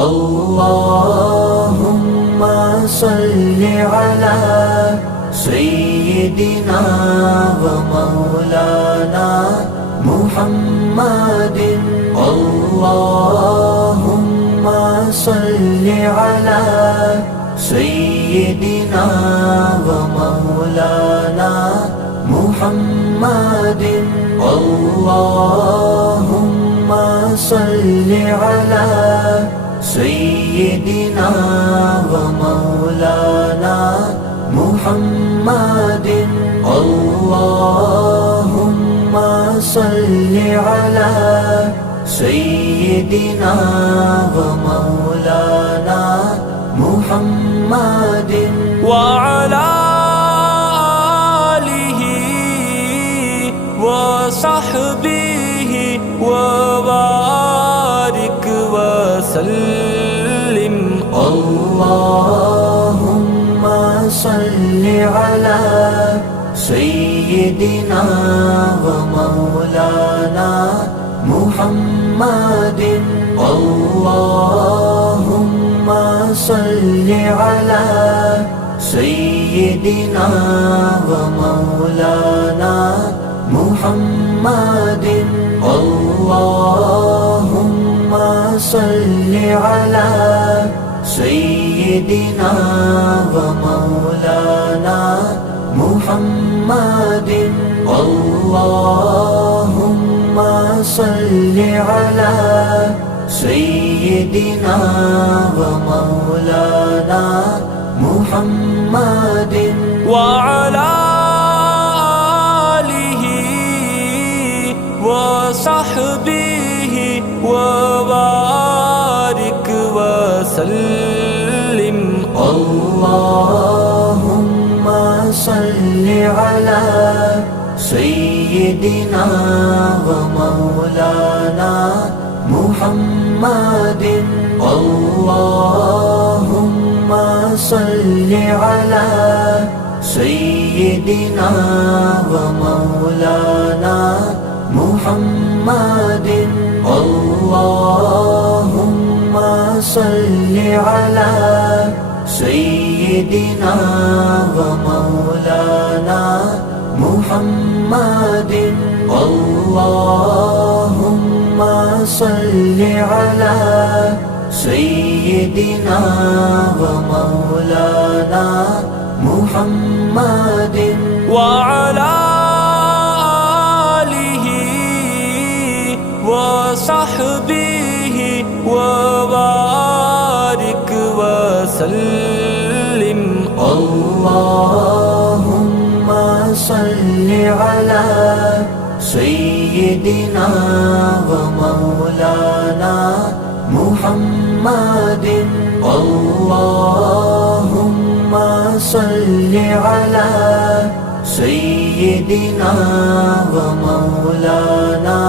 اللهم صل على سيدنا ومولانا محمد اللهم صل على سيدنا ومولانا محمد اللهم صل على سيدنا ومولانا محمد اللهم صل على سيدنا ومولانا محمد وعلى آله وصحبه وبارك وسلم اللهم صل على سيدنا ومولانا محمد اللهم صل على سيدنا ومولانا محمد اللهم صل على سيدنا ومولانا محمد اللهم صل على سيدنا ومولانا محمد وعلى آله وصحبه وبارك وسلم اللهم صل على سيدنا ومولانا محمد اللهم صل على سيدنا ومولانا محمد اللهم صل على سيدنا ومولانا محمد اللهم صل على سيدنا ومولانا محمد وعلى آله وصحبه وبارك وسلم اللهم صل على سيدنا ومولانا محمد اللهم صل على سيدنا ومولانا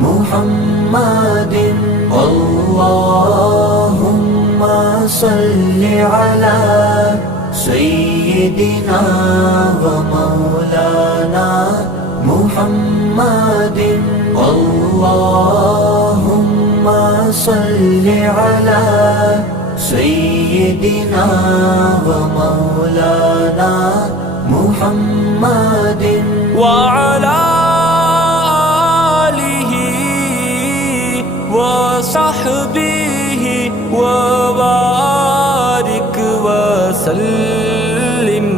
محمد اللهم صل على سيدنا ومولانا محمد اللهم صل على سيدنا ومولانا محمد وعلى آله وصحبه وبارك وسلم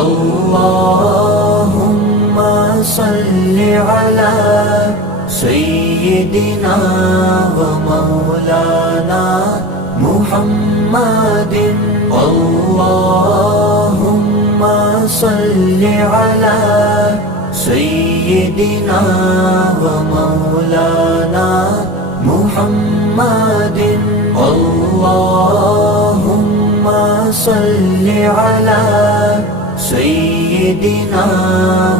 اللهم صل على سيدنا ومولانا محمد اللهم صل على سيدنا ومولانا محمد اللهم صل على سيدنا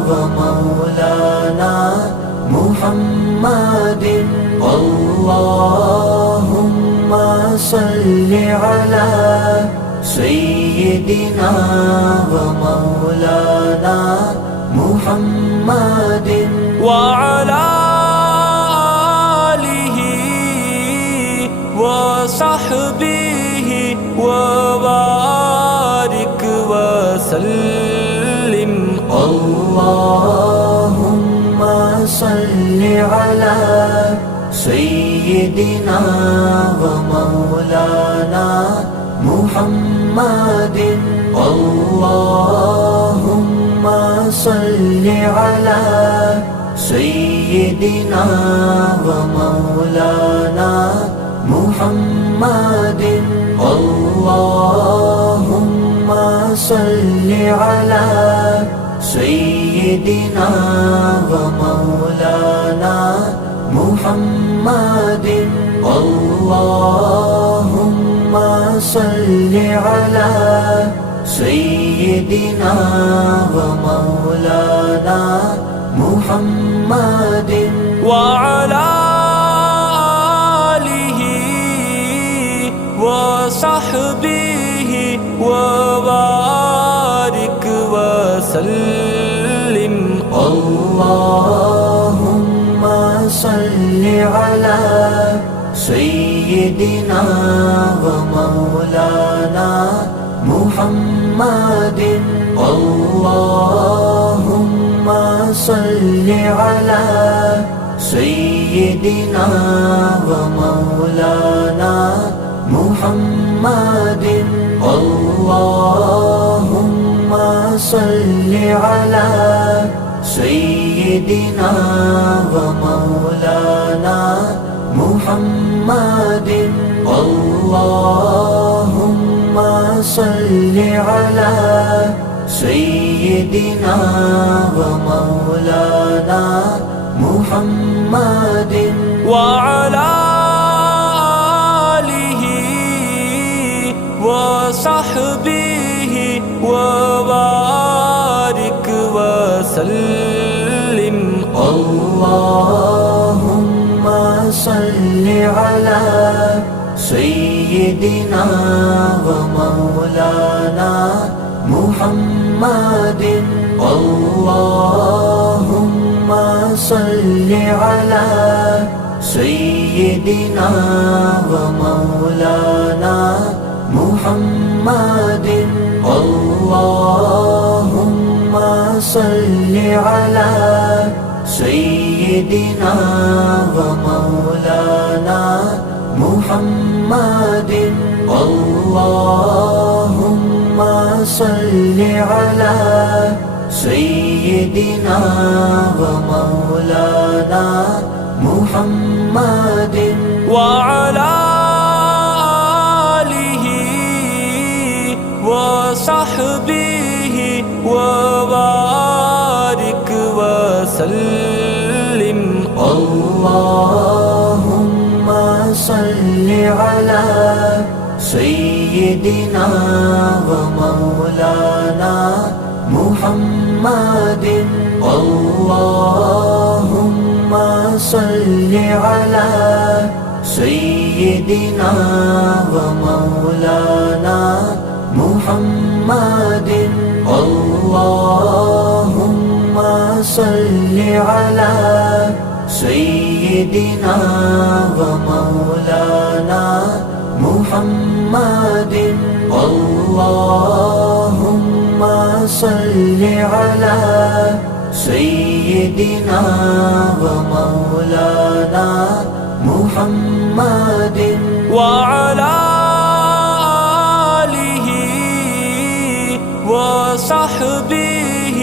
ومولانا محمد اللهم صل على سيدنا ومولانا محمد وعلى آله وصحبه وبارك وسلم. اللهم صل على سيدنا ومولانا محمد. اللهم صل على سيدنا ومولانا محمد. اللهم صل على سيدنا ومولانا محمد. اللهم صل على سيدنا ومولانا محمد وعلى آله وصحبه وبارك وسلم. اللهم صل على سيدنا ومولانا محمد. اللهم صل على سيدنا ومولانا محمد. اللهم صل على سيدنا ومولانا محمد. اللهم صل على سيدنا ومولانا محمد وعلى آله وصحبه وبارك وسلم. اللهم صل على سيدنا ومولانا محمد. اللهم صل على سيدنا ومولانا محمد. اللهم صل على سيدنا ومولانا محمد. اللهم صل على سيدنا ومولانا محمد وعلى آله وصحبه وبارك وسلم. اللهم صل على سيدنا ومولانا محمد. اللهم صل على سيدنا ومولانا محمد. اللهم صل على سيدنا ومولانا محمد. اللهم صل على سيدنا ومولانا محمد وعلى آله وصحبه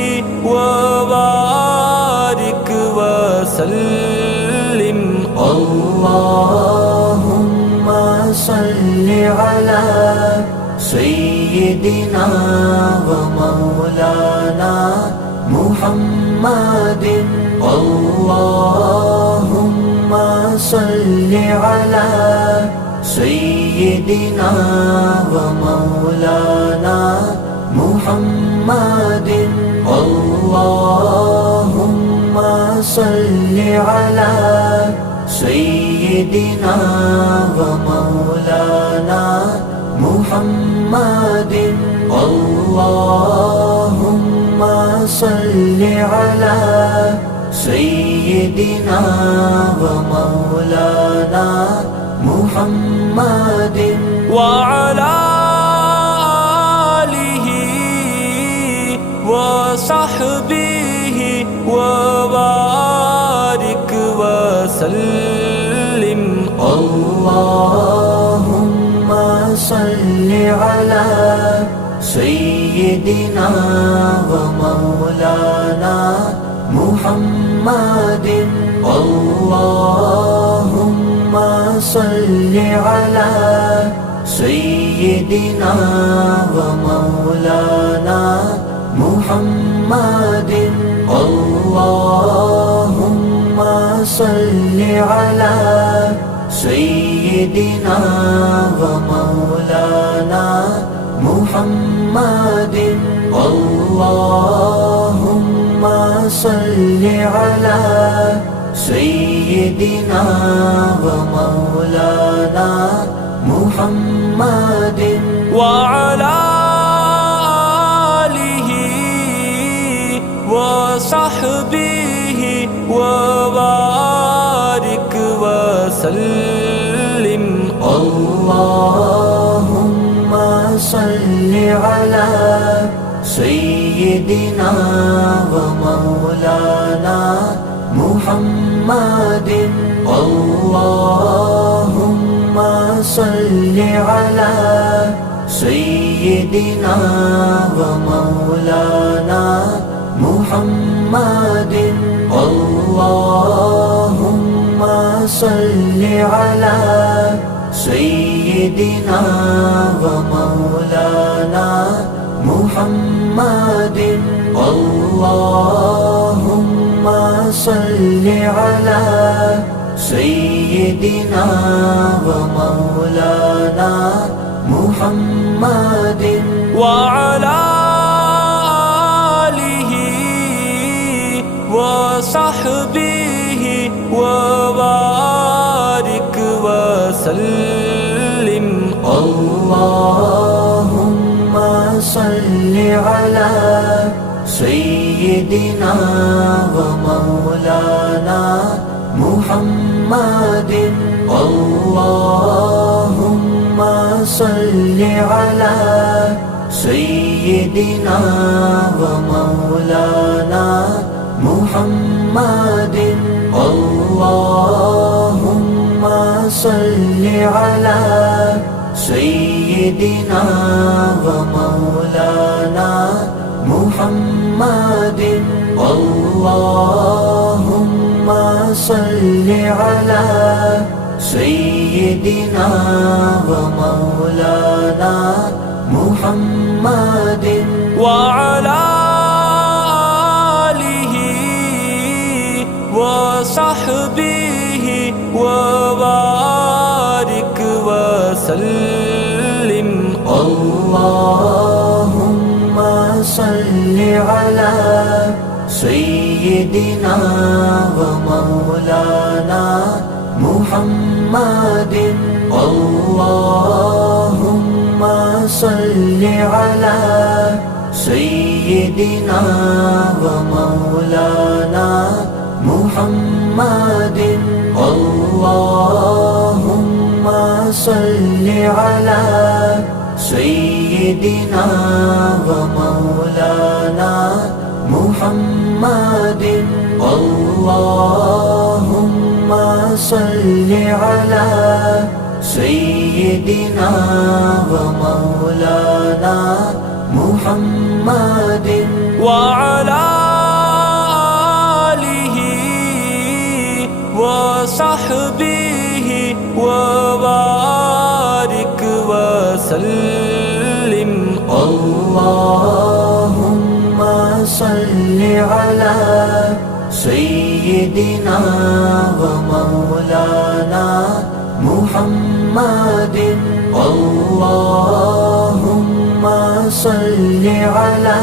وبارك وسلم. اللهم صل على سيدنا ومولانا محمد. اللهم صل على سيدنا ومولانا محمد. اللهم صل على سيدنا ومولانا محمد. اللهم صل على سيدنا ومولانا محمد وعلى صل على سيدنا ومولانا محمد اللهم صل على سيدنا ومولانا محمد اللهم صل على سيدنا ومولانا محمد اللهم صل على سيدنا ومولانا محمد وعلى آله وصحبه وبارك وسلم اللهم صل على سيدنا ومولانا محمد اللهم صل على سيدنا ومولانا محمد اللهم صل على سيدنا ومولانا محمد اللهم صل على سيدنا ومولانا محمد وعلى آله وصحبه وبارك وسلم اللهم صل على سيدنا ومولانا محمد اللهم صل على سيدنا ومولانا محمد اللهم صل على سيدنا ومولانا محمد اللهم صل على سيدنا ومولانا محمد وعلى آله وصحبه وبارك وسلم اللهم صل على سيدنا ومولانا محمد اللهم صل على سيدنا ومولانا محمد اللهم صل على سيدنا ومولانا محمد اللهم صل على سيدنا ومولانا محمد وعلى آله وصحبه وبارك وسلم اللهم صل على سيدنا ومولانا محمد اللهم صل على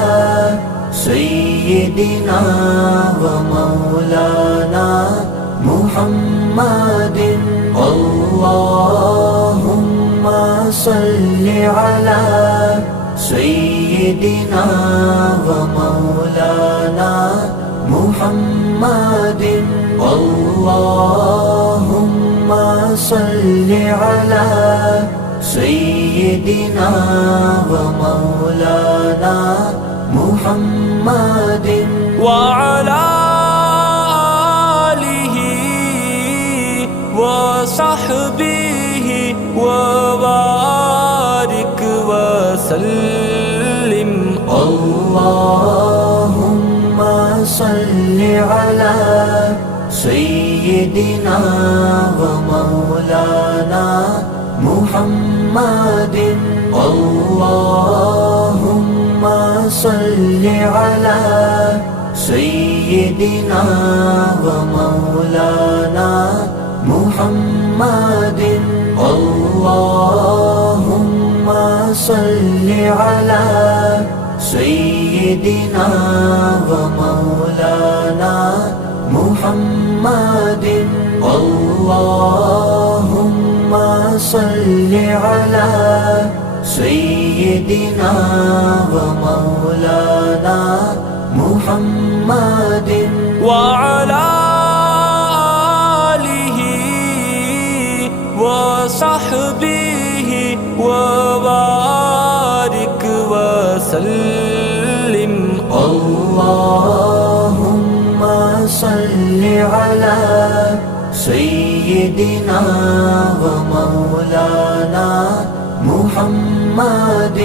سيدنا ومولانا محمد اللهم صل على سيدنا ومولانا محمد اللهم صل على سيدنا ومولانا محمد وعلى آله وصحبه وبارك اللهم صل على سيدنا ومولانا محمد اللهم صل على سيدنا ومولانا محمد اللهم صل على سيدنا ومولانا محمد اللهم صل على سيدنا ومولانا محمد وعلى آله وصحبه وبارك وسلم اللهم صل على سيدنا ومولانا محمد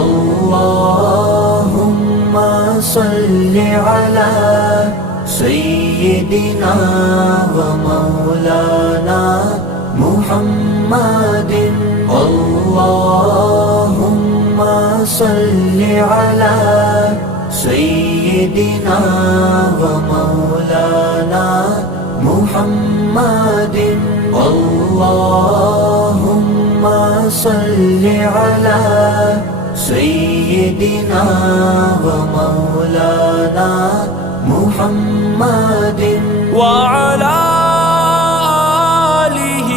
اللهم صل على سيدنا ومولانا محمد اللهم صل على سيدنا ومولانا محمد اللهم صل على سيدنا ومولانا محمد وعلى آله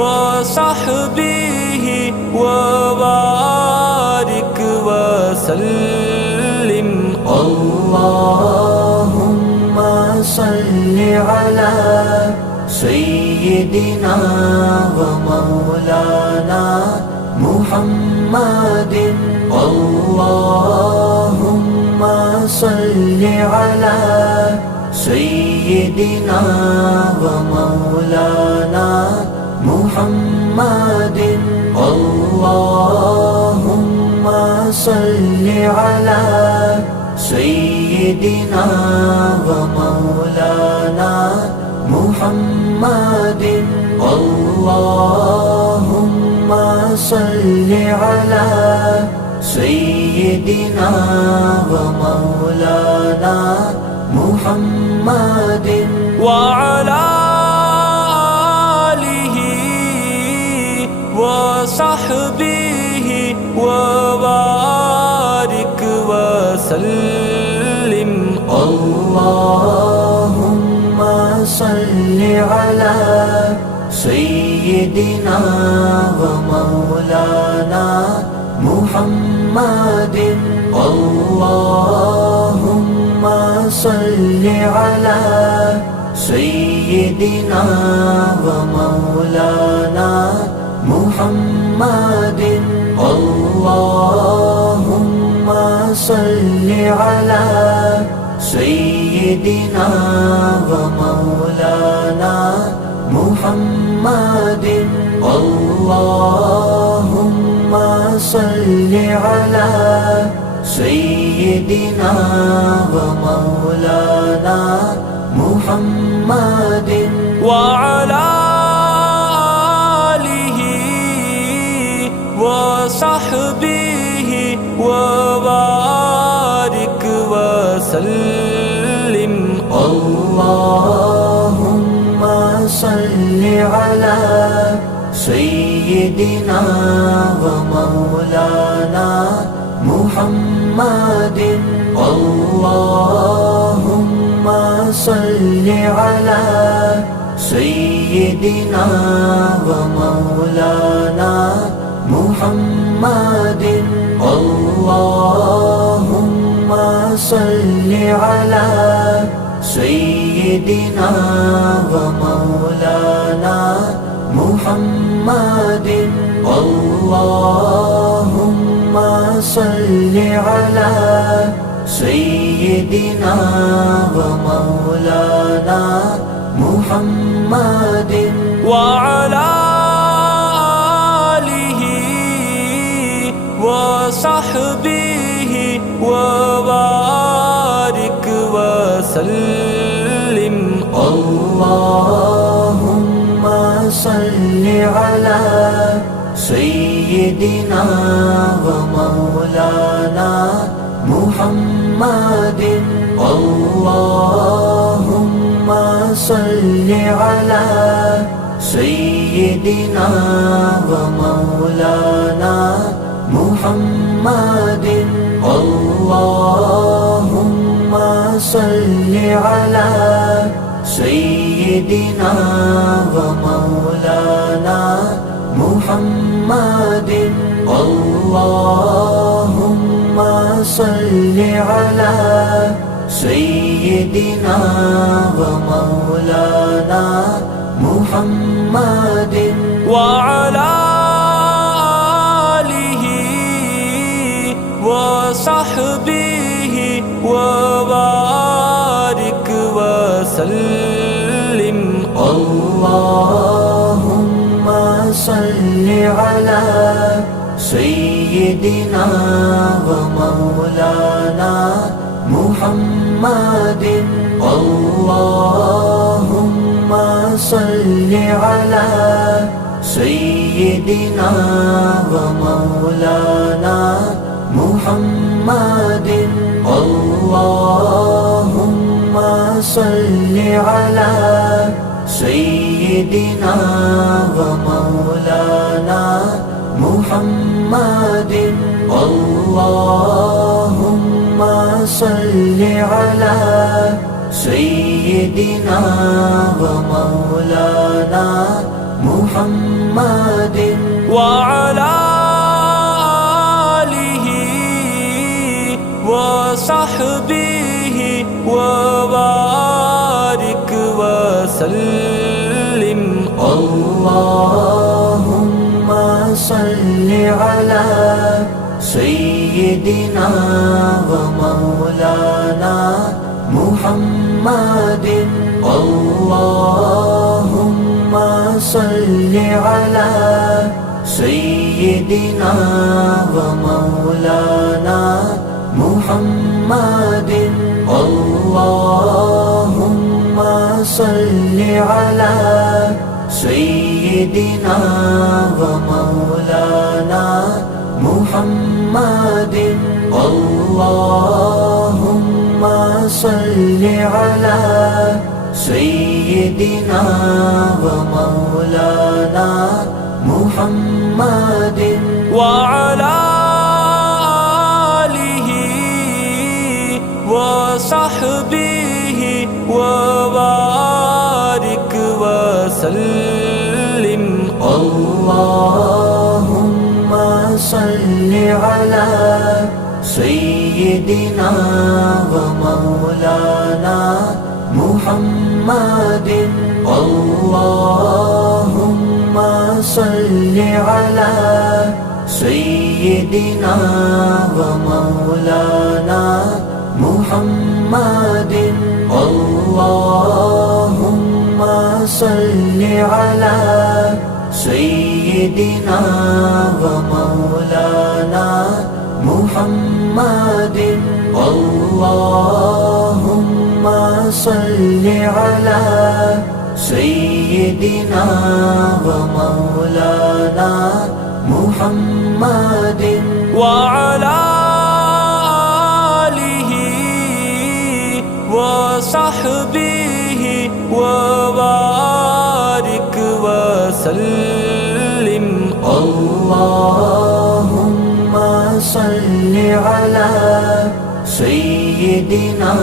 وصحبه وبارك وسلم اللهم صل على سيدنا ومولانا محمد اللهم صل على سيدنا ومولانا محمد اللهم صل على سيدنا ومولانا محمد اللهم صل على سيدنا ومولانا محمد وعلى آله وصحبه وبارك وسلم اللهم صل على سيدنا ومولانا محمد اللهم صل على سيدنا ومولانا محمد اللهم صل على سيدنا ومولانا محمد اللهم صل على سيدنا ومولانا محمد وعلى آله وصحبه وبارك وسلم اللهم صل على سيدنا ومولانا محمد اللهم صل على سيدنا ومولانا محمد اللهم صل على سيدنا ومولانا محمد اللهم صل على سيدنا ومولانا محمد وعلى آله وصحبه وسلم. اللهم صل على سيدنا ومولانا محمد. اللهم صل على سيدنا ومولانا محمد. اللهم صل على سيدنا ومولانا محمد. اللهم صل على سيدنا ومولانا محمد وعلى آله وصحبه وبارك وسلم. اللهم صل على سيدنا ومولانا محمد. اللهم صل على سيدنا ومولانا محمد. اللهم صل على سيدنا ومولانا محمد. اللهم صل على سيدنا ومولانا محمد وعلى آله وصحبه وبارك وسلم. اللهم صل على سيدنا ومولانا محمد. اللهم صل على سيدنا ومولانا محمد. اللهم صل على سيدنا ومولانا محمد. اللهم صل على سيدنا ومولانا محمد وعلى آله وصحبه وبارك وسلم. اللهم صل على سيدنا ومولانا محمد. اللهم صل على سيدنا ومولانا محمد. اللهم صل على سيدنا ومولانا محمد. اللهم صل على سيدنا ومولانا محمد. محمد. وعلى آله وصحبه وبارك وسلم. اللهم صل على سيدنا ومولانا محمد. اللهم صل على سيدنا ومولانا محمد. اللهم صل على سيدنا ومولانا محمد. اللهم صل على سيدنا ومولانا محمد. اللهم صل على سيدنا ومولانا محمد. وصحبه وبارك وسلم. اللهم صل على سيدنا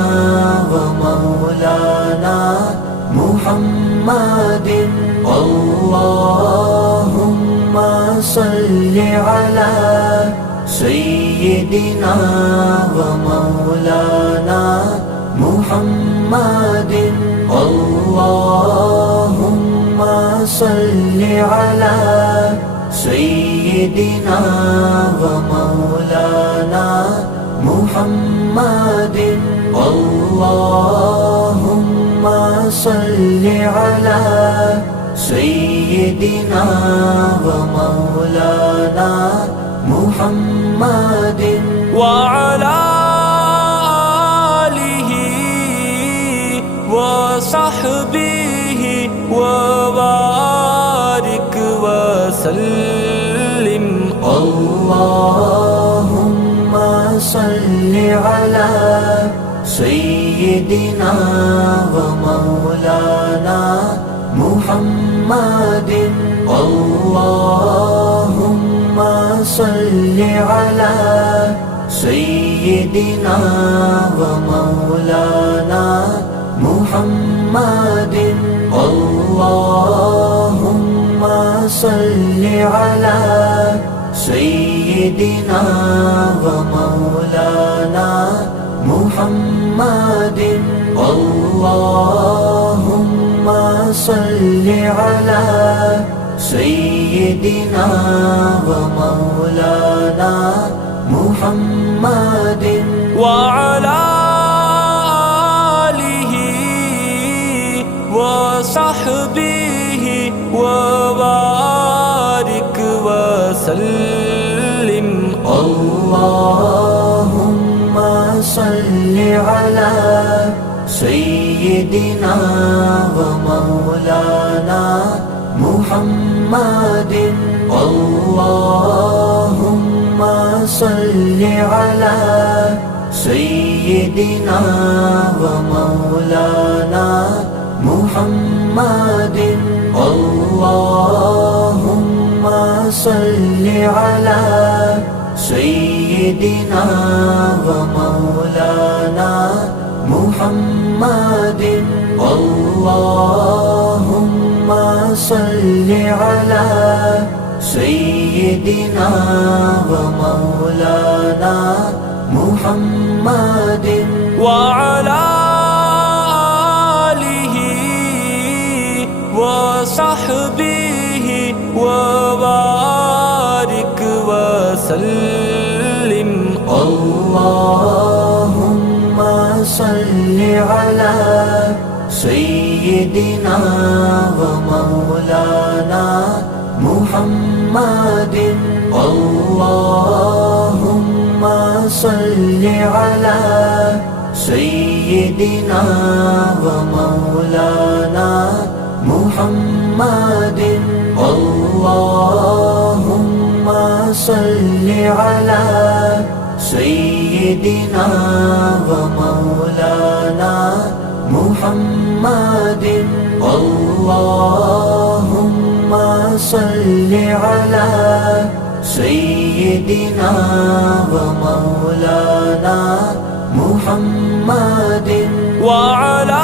ومولانا محمد. اللهم صل على سيدنا ومولانا محمد. اللهم صل على سيدنا ومولانا محمد. اللهم صل على سيدنا ومولانا محمد. وعلى آله وسلم اللهم صل على سيدنا ومولانا محمد اللهم صل على سيدنا ومولانا محمد اللهم صل على سيدنا ومولانا محمد اللهم صل على سيدنا ومولانا محمد وعلى آله وصحبه وبارك وسلم اللهم صل على سيدنا ومولانا محمد اللهم صل على سيدنا ومولانا محمد اللهم صل على سيدنا ومولانا محمد اللهم صل على سيدنا ومولانا محمد وعلى آله وصحبه وبارك وسلم اللهم صل على سيدنا ومولانا محمد اللهم صل على سيدنا ومولانا محمد اللهم صل على سيدنا ومولانا محمد اللهم صل على سيدنا ومولانا محمد وعلى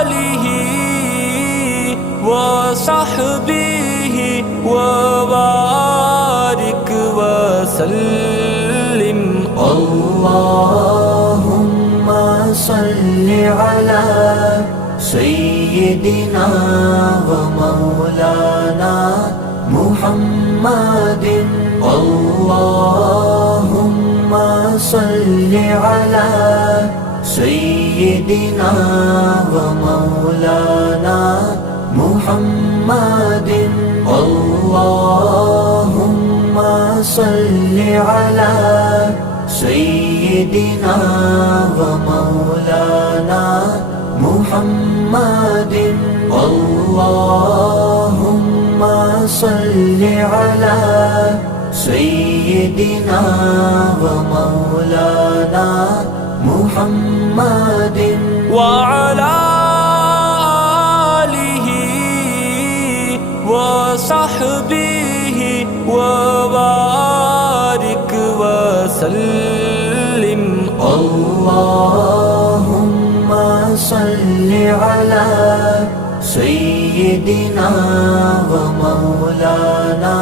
آله وصحبه وبارك وسلم اللهم صل على سيدنا ومولانا محمد اللهم صل على سيدنا ومولانا محمد اللهم صل على سيدنا ومولانا محمد اللهم صل على سيدنا ومولانا محمد وعلى آله وصحبه وبارك وسلم اللهم صل على سيدنا ومولانا